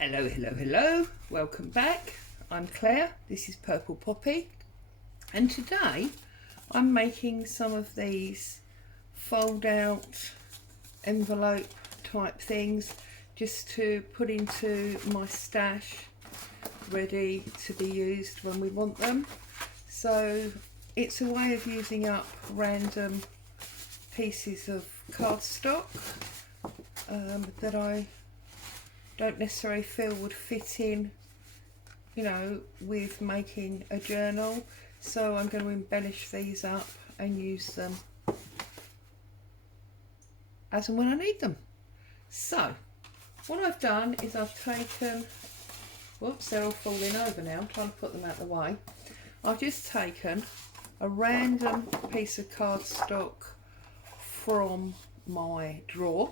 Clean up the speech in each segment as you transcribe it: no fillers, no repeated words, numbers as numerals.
Hello, hello, hello. Welcome back. I'm Claire. This is Purple Poppy. And today I'm making some of these fold out envelope type things just to put into my stash ready to be used when we want them. So it's a way of using up random pieces of cardstock that I don't necessarily feel would fit in, you know, with making a journal. So I'm going to embellish these up and use them as and when I need them. So what I've done is I've taken, whoops, they're all falling over now, I'm trying to put them out of the way. I've just taken a random piece of cardstock from my drawer.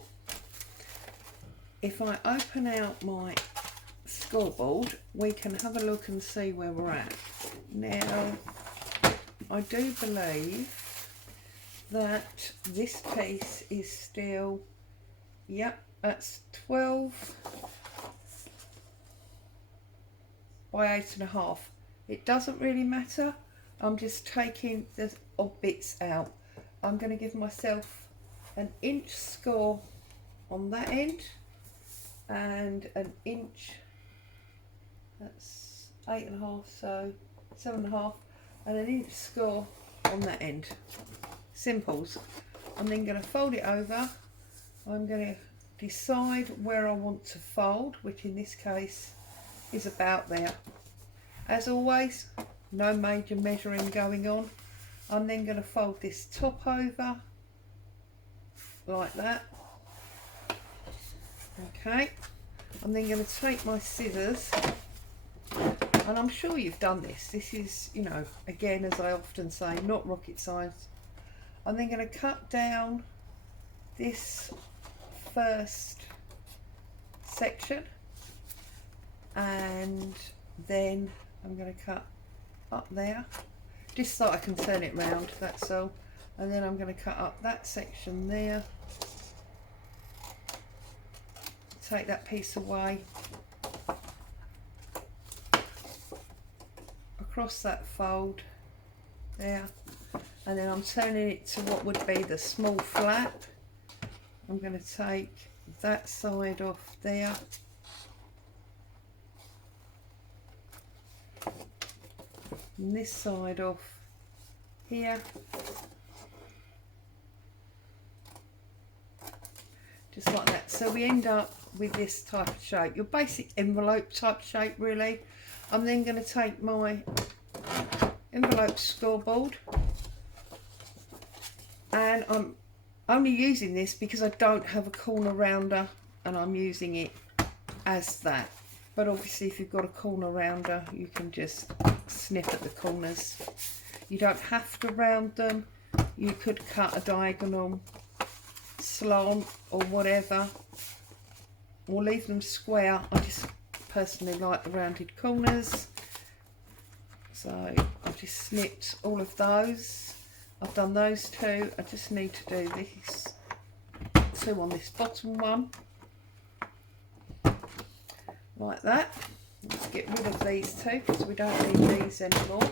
If I open out my scoreboard, we can have a look and see where we're at. Now, I do believe that this piece is still, yep, that's 12 by 8.5. It doesn't really matter. I'm just taking the odd bits out. I'm going to give myself an inch score on that end and an inch, that's 8.5, so 7.5, and an inch score on that end. Simples. I'm then going to fold it over. I'm going to decide where I want to fold, which in this case is about there. As always, no major measuring going on. I'm then going to fold this top over like that. Okay, I'm then going to take my scissors, and I'm sure you've done this. This is, you know, again, as I often say, not rocket science. I'm then going to cut down this first section, and then I'm going to cut up there, just so I can turn it round, that's all. And then I'm going to cut up that section there. Take that piece away, across that fold there, and then I'm turning it to what would be the small flap. I'm going to take that side off there, and this side off here, just like that. So we end up with this type of shape, your basic envelope type shape really. I'm then going to take my envelope scoreboard, and I'm only using this because I don't have a corner rounder and I'm using it as that. But obviously if you've got a corner rounder, you can just snip at the corners. You don't have to round them. You could cut a diagonal, slant or whatever, or leave them square. I just personally like the rounded corners, so I've just snipped all of those. I've done those two. I just need to do these two on this bottom one like that. Let's get rid of these two because we don't need these anymore.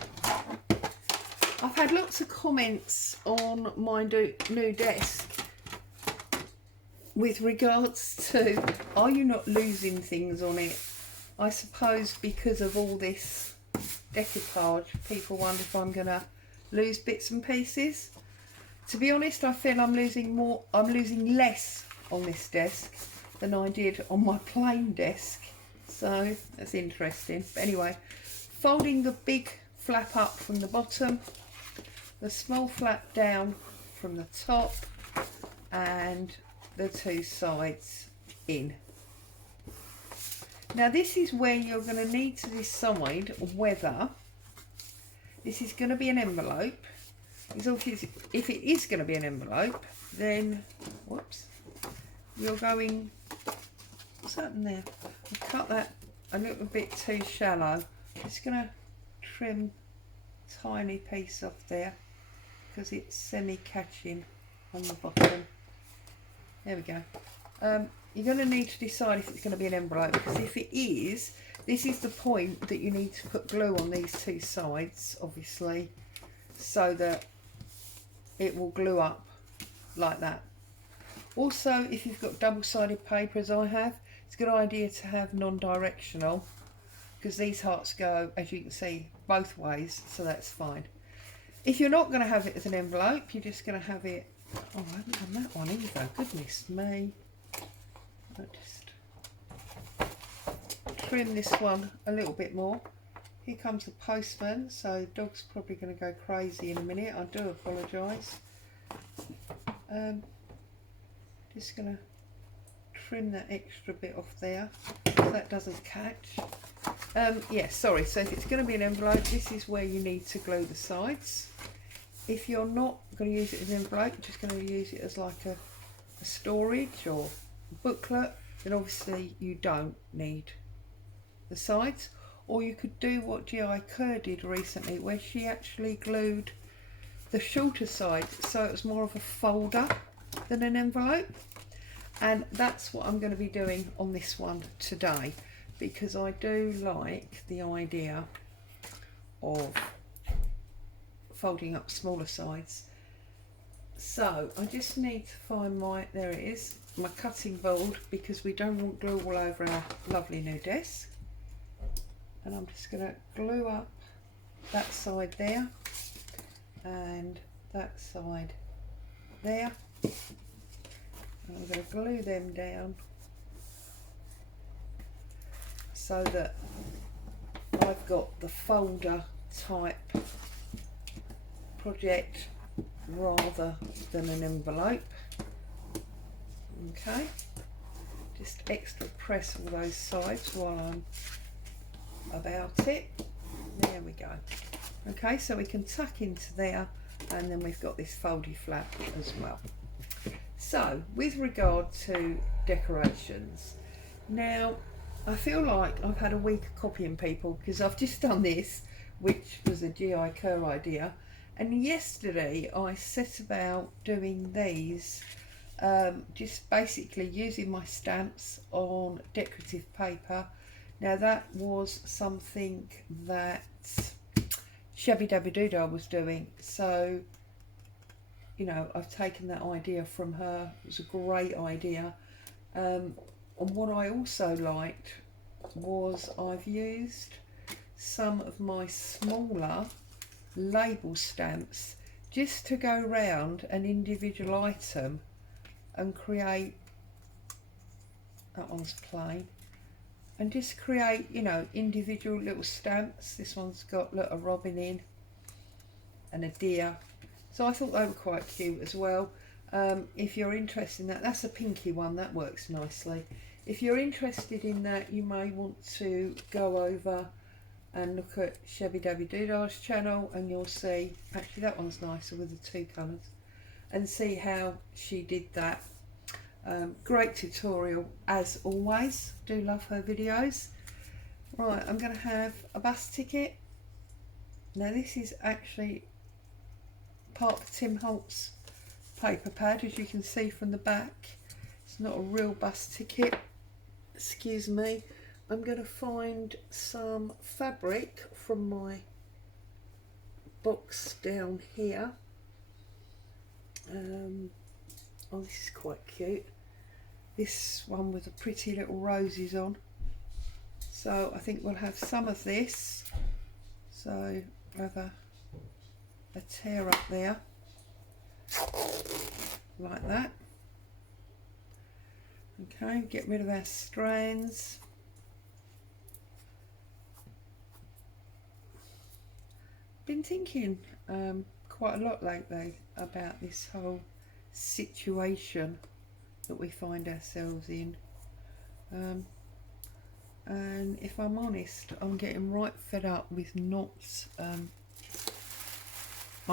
I've had lots of comments on my new desk with regards to, are you not losing things on it? I suppose because of all this decoupage, people wonder if I'm going to lose bits and pieces. To be honest, I feel I'm losing less on this desk than I did on my plain desk. So that's interesting. But anyway, folding the big flap up from the bottom, the small flap down from the top, and the two sides in. Now this is where you're going to need to decide whether this is going to be an envelope. If it is going to be an envelope, then whoops, you're going, what's happened there? I cut that a little bit too shallow. Just going to trim a tiny piece off there because it's semi-catching on the bottom. There we go. you're going to need to decide if it's going to be an envelope, because if it is, this is the point that you need to put glue on these two sides, obviously, so that it will glue up like that. Also, if you've got double-sided paper as I have, it's a good idea to have non-directional, because these hearts go, as you can see, both ways, so that's fine. If you're not going to have it as an envelope, you're just going to have it... Oh, I haven't done that one either. Goodness me. I'll just trim this one a little bit more. Here comes the postman, so dog's probably going to go crazy in a minute. I do apologise. Just going to trim that extra bit off there so that doesn't catch. Yeah, sorry, so if it's going to be an envelope, this is where you need to glue the sides. If you're not going to use it as an envelope, you're just going to use it as like a storage or booklet, then obviously you don't need the sides. Or you could do what G.I. Kerr did recently, where she actually glued the shorter side, so it was more of a folder than an envelope. And that's what I'm going to be doing on this one today, because I do like the idea of folding up smaller sides. So I just need to find there it is, my cutting board, because we don't want glue all over our lovely new desk. And I'm just going to glue up that side there and that side there. And I'm going to glue them down so that I've got the folder type project rather than an envelope. Okay, just extra press all those sides while I'm about it. There we go. Okay, so we can tuck into there, and then we've got this foldy flap as well. So with regard to decorations, now I feel like I've had a week of copying people, because I've just done this, which was a G.I. Kerr idea, and yesterday I set about doing these, just basically using my stamps on decorative paper. Now that was something that Shabby Dabby Doodah was doing, so you know, I've taken that idea from her. It was a great idea. And what I also liked was I've used some of my smaller label stamps just to go round an individual item and create, that one's plain, and just create, you know, individual little stamps. This one's got a robin in and a deer, so I thought they were quite cute as well. If you're interested in that, that's a pinky one, that works nicely. If you're interested in that, you may want to go over and look at Shabby Dabby Doodah's channel, and you'll see, actually that one's nicer with the two colours, and see how she did that. Great tutorial as always, do love her videos. Right, I'm going to have a bus ticket. Now this is actually part of Tim Holtz paper pad, as you can see from the back. It's not a real bus ticket, excuse me. I'm going to find some fabric from my box down here. Oh, this is quite cute. This one with the pretty little roses on. So I think we'll have some of this. So we'll have a tear up there, like that. Okay, get rid of our strands. Been thinking quite a lot lately about this whole situation that we find ourselves in, and if I'm honest, I'm getting right fed up with knots. I'm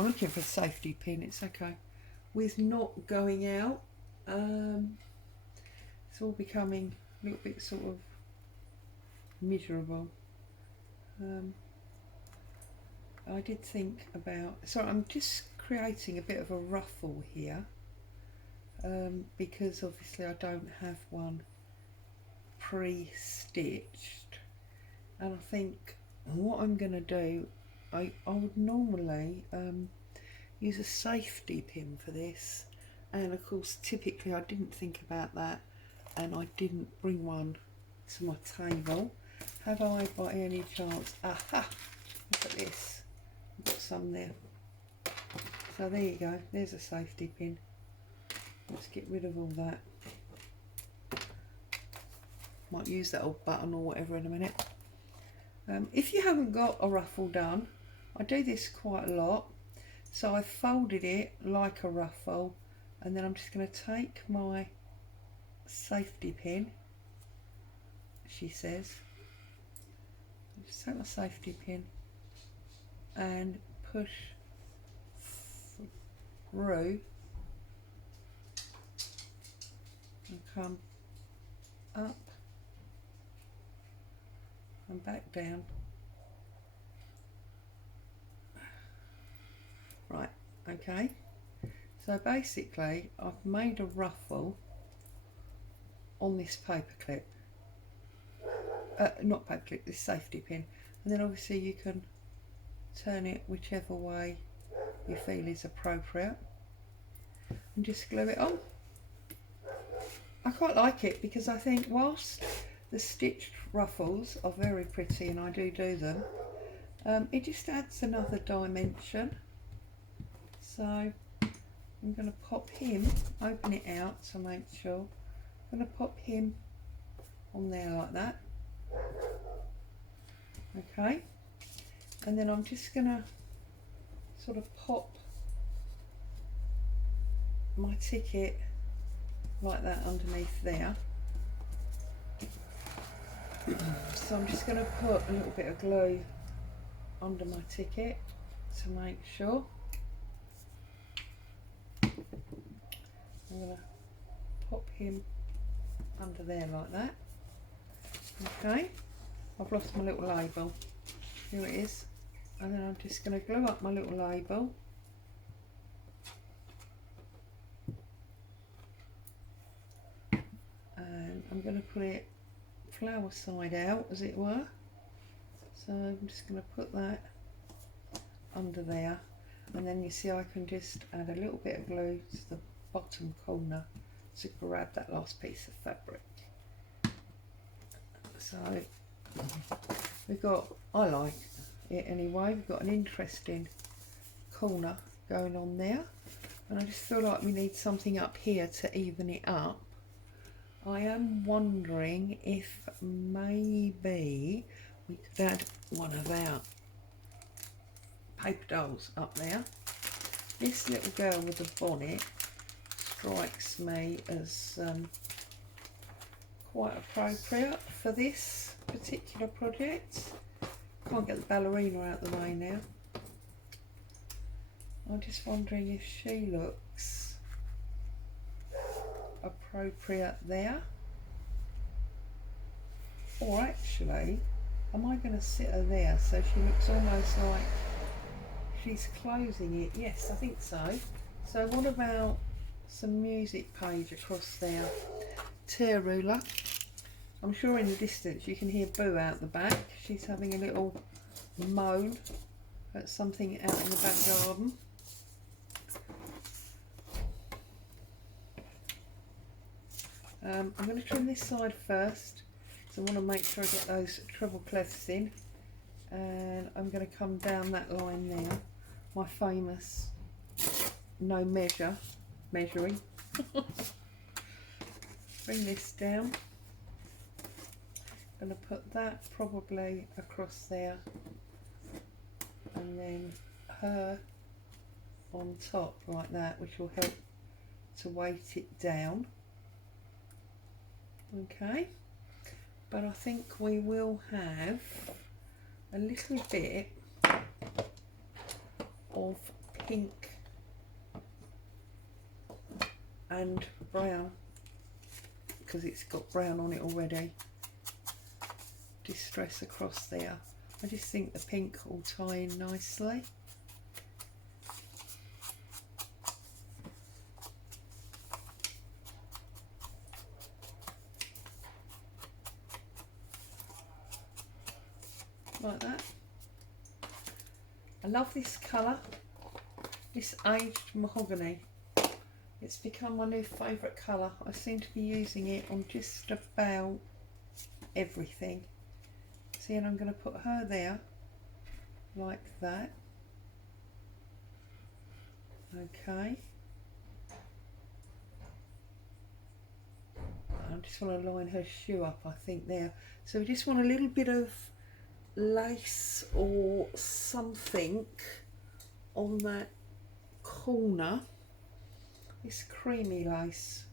looking for a safety pin, it's okay, with not going out. It's all becoming a little bit sort of miserable. I did think about, so I'm just creating a bit of a ruffle here, because obviously I don't have one pre-stitched, and I think what I'm going to do, I would normally use a safety pin for this, and of course typically I didn't think about that and I didn't bring one to my table. Have I by any chance? Aha! Look at this, I've got some there. So there you go, there's a safety pin. Let's get rid of all that. Might use that old button or whatever in a minute. If you haven't got a ruffle done, I do this quite a lot. So I folded it like a ruffle, and then I'm just going to take my safety pin, she says. Just take my safety pin and push through and come up and back down. Right, okay, so basically I've made a ruffle on this paper clip, not paper clip, this safety pin, and then obviously you can turn it whichever way you feel is appropriate and just glue it on. I quite like it because I think whilst the stitched ruffles are very pretty and I do them, it just adds another dimension. So I'm going to pop him, open it out to make sure. I'm going to pop him on there like that. Okay, and then I'm just going to sort of pop my ticket like that underneath there. So I'm just going to put a little bit of glue under my ticket to make sure. I'm going to pop him under there like that. Okay, I've lost my little label. Here it is. And then I'm just going to glue up my little label. And I'm going to put it flower side out, as it were. So I'm just going to put that under there. And then you see I can just add a little bit of glue to the bottom corner to grab that last piece of fabric. So we've got, I like it anyway, we've got an interesting corner going on there, and I just feel like we need something up here to even it up. I am wondering if maybe we could add one of our paper dolls up there. This little girl with the bonnet strikes me as quite appropriate for this particular project. Can't get the ballerina out the way now. I'm just wondering if she looks appropriate there. Or actually, am I going to sit her there so she looks almost like she's closing it? Yes, I think so. So what about some music page across there? Tear ruler. I'm sure in the distance you can hear Boo out the back. She's having a little moan at something out in the back garden. I'm going to trim this side first, so I want to make sure I get those treble clefs in, and I'm going to come down that line there, my famous no measuring. Bring this down. I'm going to put that probably across there, and then her on top like that, which will help to weight it down. Okay, but I think we will have a little bit of pink and brown, because it's got brown on it already, distress across there. I just think the pink will tie in nicely. like that. I love this colour, this aged mahogany. It's become my new favourite colour. I seem to be using it on just about everything. See, and I'm going to put her there like that. Okay. I just want to line her shoe up, I think, there. So we just want a little bit of lace or something on that corner. This creamy lace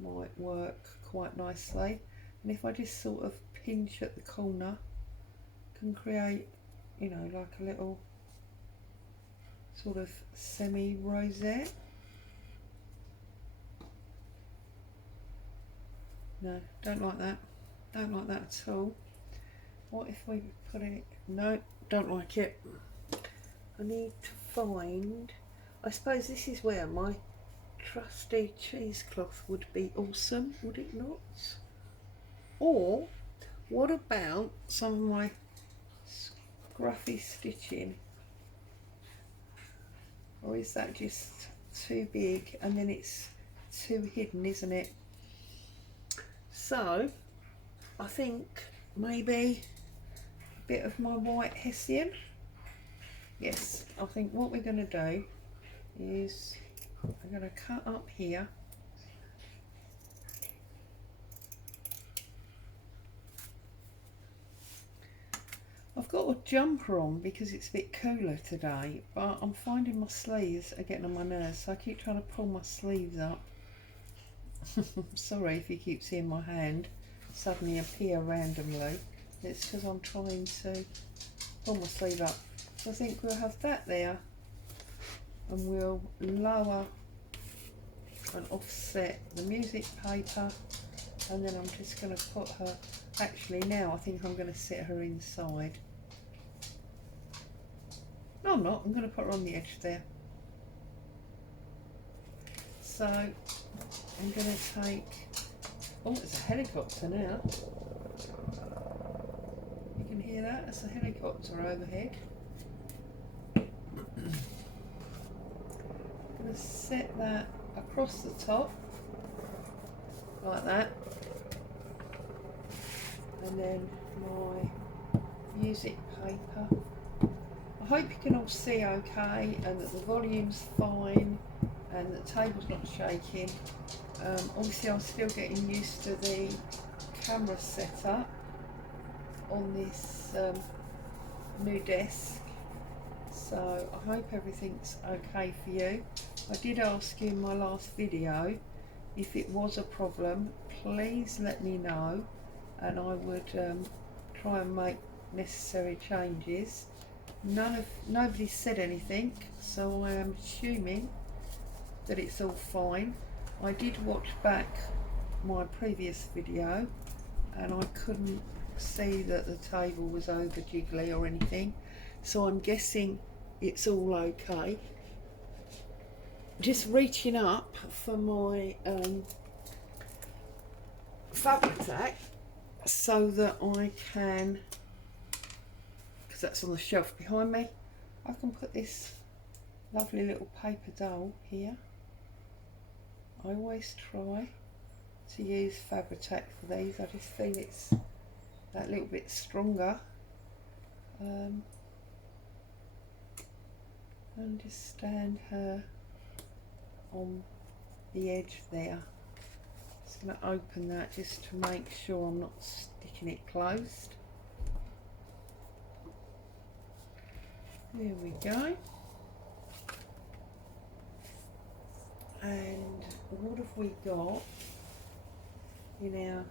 might work quite nicely. And if I just sort of pinch at the corner, can create, you know, like a little sort of semi-rosette. No, don't like that. Don't like that at all. What if we put it... No, don't like it. I need to find... I suppose this is where my trusty cheesecloth would be awesome, would it not? Or what about some of my scruffy stitching? Or is that just too big and then it's too hidden, isn't it? So I think maybe a bit of my white Hessian. Yes, I think what we're going to do is I'm going to cut up here. I've got a jumper on because it's a bit cooler today, but I'm finding my sleeves are getting on my nerves, so I keep trying to pull my sleeves up. Sorry if you keep seeing my hand suddenly appear randomly. It's because I'm trying to pull my sleeve up. So I think we'll have that there, and we'll lower and offset the music paper, and then I'm just going to put her... Actually, now I think I'm going to set her inside. No, I'm not. I'm going to put her on the edge there. So I'm going to take... Oh, it's a helicopter now. You can hear that? It's a helicopter overhead. I'm going to set that across the top, like that. And then my music paper. I hope you can all see okay and that the volume's fine and the table's not shaking. Obviously I'm still getting used to the camera setup on this new desk, so I hope everything's okay for you. I did ask you in my last video if it was a problem, please let me know, and I would try and make necessary changes. Nobody said anything, so I am assuming that it's all fine. I did watch back my previous video and I couldn't see that the table was over jiggly or anything, so I'm guessing it's all okay. Just reaching up for my Fabri-Tac so that I can, because that's on the shelf behind me, I can put this lovely little paper doll here. I always try to use Fabri-Tac for these. I just feel it's that little bit stronger. And just stand her on the edge there. Just going to open that just to make sure I'm not sticking it closed. There we go. And what have we got in our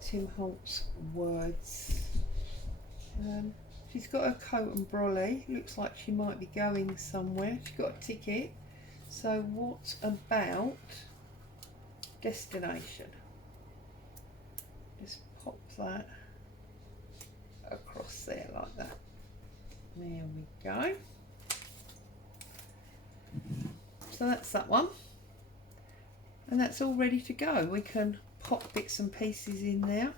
Tim Holtz words? She's got her coat and brolly. Looks like she might be going somewhere. She's got a ticket. So what about destination? Just pop that across there like that. There we go. So that's that one. And that's all ready to go. We can pop bits and pieces in there.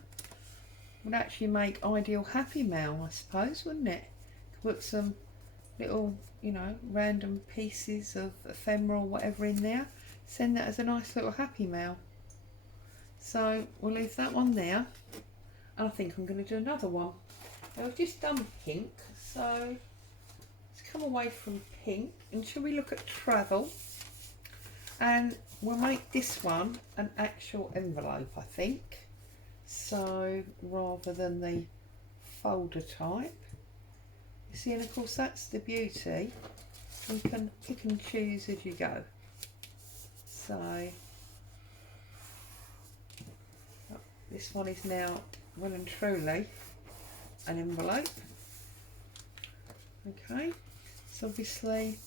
would actually make ideal Happy Mail, I suppose, wouldn't it? Put some little, you know, random pieces of ephemera or whatever in there. Send that as a nice little Happy Mail. So we'll leave that one there. And I think I'm going to do another one. Now I've just done pink, so let's come away from pink and shall we look at travel? And we'll make this one an actual envelope, I think. So rather than the folder type. You see, and of course that's the beauty. You can pick and choose as you go. So this one is now well and truly an envelope. Okay, so obviously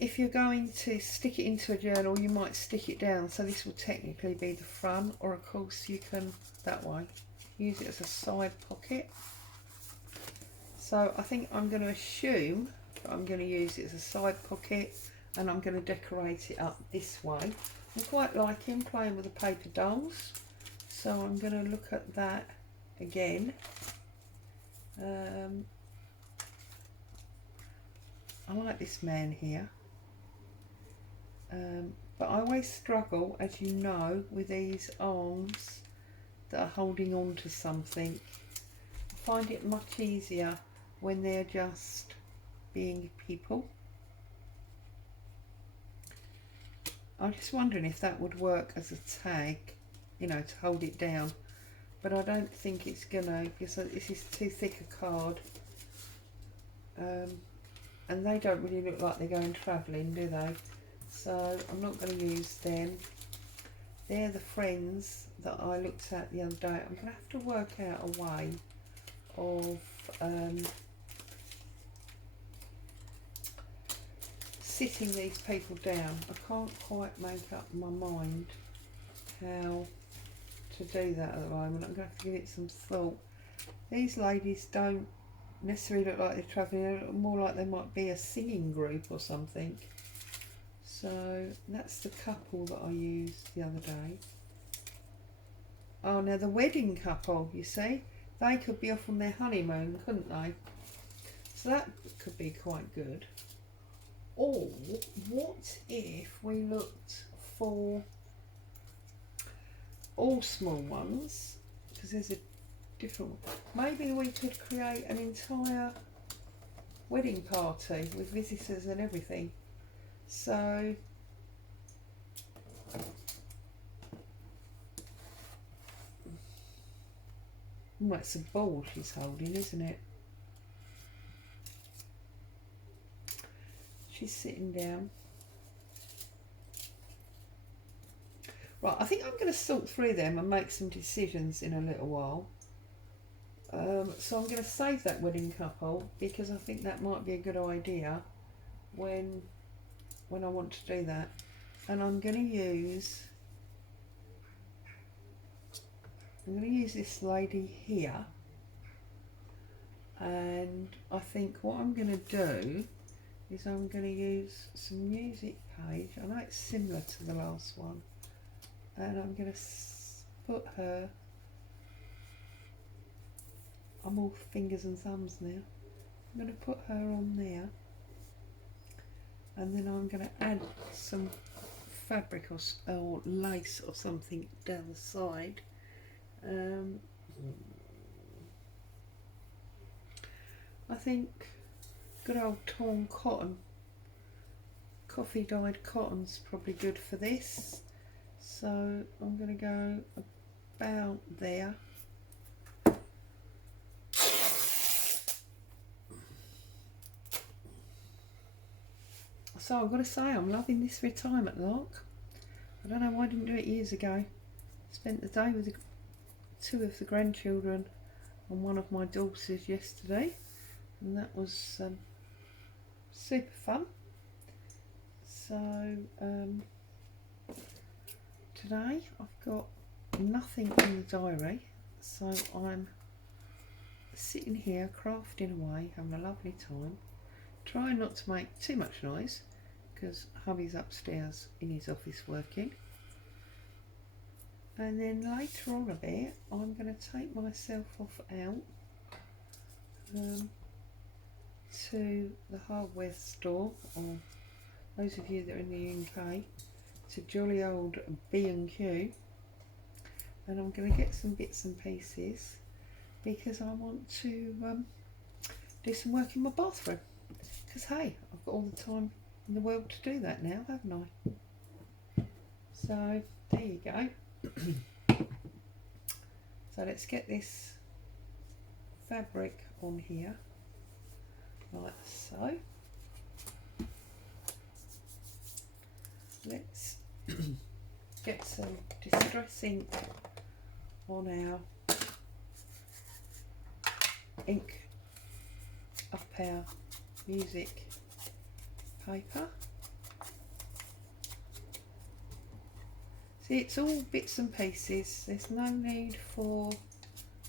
if you're going to stick it into a journal, you might stick it down, so this will technically be the front, or of course you can that way use it as a side pocket. So I think I'm going to assume that I'm going to use it as a side pocket, and I'm going to decorate it up this way. I'm quite liking playing with the paper dolls, so I'm going to look at that again. I like this man here, but I always struggle, as you know, with these arms that are holding on to something. I find it much easier when they're just being people. I'm just wondering if that would work as a tag, you know, to hold it down, but I don't think it's gonna, because this is too thick a card. And they don't really look like they're going travelling, do they? So I'm not going to use them. They're the friends that I looked at the other day. I'm going to have to work out a way of sitting these people down. I can't quite make up my mind how to do that at the moment. I'm going to have to give it some thought. These ladies don't necessarily look like they're travelling, they look more like they might be a singing group or something. So that's the couple that I used the other day. Oh, now the wedding couple, you see, they could be off on their honeymoon, couldn't they? So that could be quite good. Or what if we looked for all small ones, because there's a different, maybe we could create an entire wedding party with visitors and everything. So that's a ball she's holding, isn't it? She's sitting down. Right, I think I'm going to sort through them and make some decisions in a little while. So I'm going to save that wedding couple, because I think that might be a good idea when I want to do that. And I'm going to use this lady here, and I think what I'm going to do is I'm going to use some music page. I know it's similar to the last one, and I'm going to put her, I'm all fingers and thumbs now. I'm going to put her on there, and then I'm going to add some fabric or lace or something down the side. I think good old torn cotton, coffee dyed cotton's probably good for this. So I'm going to go about there. So I've got to say, I'm loving this retirement look. I don't know why I didn't do it years ago. Spent the day with two of the grandchildren and one of my daughters yesterday, and that was super fun. So today I've got nothing in the diary, so I'm sitting here crafting away, having a lovely time, trying not to make too much noise because hubby's upstairs in his office working. And then later on a bit I'm going to take myself off out to the hardware store, or those of you that are in the UK, to jolly old B&Q, and I'm going to get some bits and pieces because I want to do some work in my bathroom, because hey, I've got all the time in the world to do that now, haven't I? So there you go. So let's get this fabric on here like so. Let's get some distress ink on our ink up our music paper. See, it's all bits and pieces. There's no need for,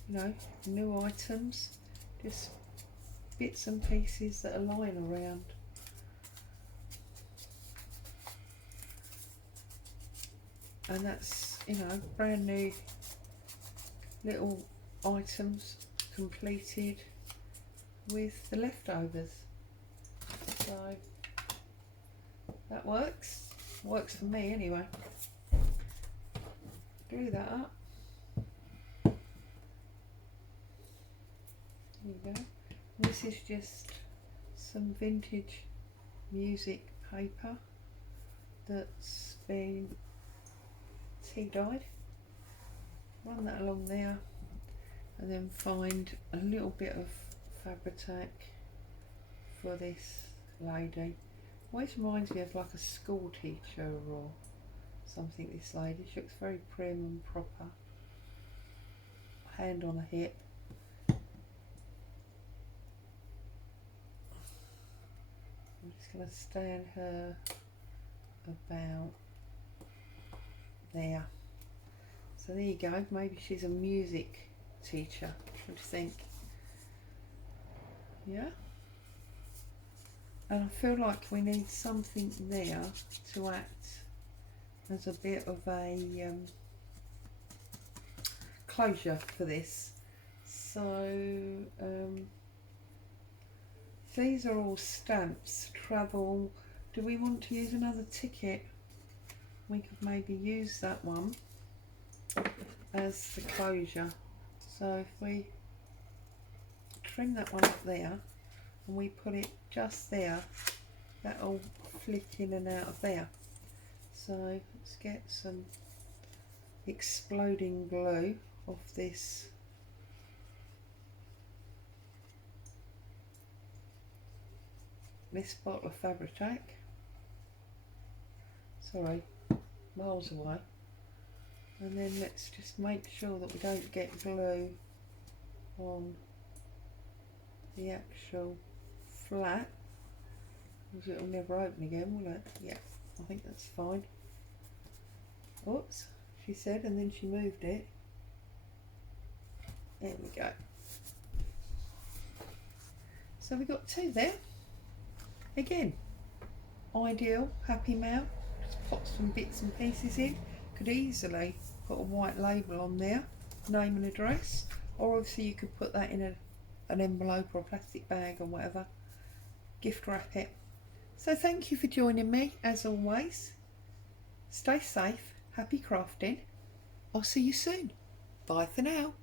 you know, new items, just bits and pieces that are lying around. And that's, you know, brand new little items completed with the leftovers. So that works for me anyway. Glue that up. There you go. This is just some vintage music paper that's been tea dyed. Run that along there and then find a little bit of Fabri-Tac for this lady. Always reminds me of like a school teacher or something, this lady. She looks very prim and proper. Hand on a hip. I'm just going to stand her about there. So there you go, maybe she's a music teacher. What do you think? Yeah? And I feel like we need something there to act as a bit of a closure for this. So these are all stamps, travel. Do we want to use another ticket? We could maybe use that one as the closure. So if we trim that one up there and we put it just there, that'll flick in and out of there. So let's get some exploding glue off this bottle of Fabri-Tac. Sorry, miles away. And then let's just make sure that we don't get glue on the actual flat, because it'll never open again, will it? Yeah, I think that's fine. Oops, she said, and then she moved it. There we go. So we got two there. Again, ideal, happy mail. Just pop some bits and pieces in. Could easily put a white label on there, name and address, or obviously you could put that in an envelope or a plastic bag or whatever. Gift wrap it. So thank you for joining me as always. Stay safe, happy crafting. I'll see you soon. Bye for now.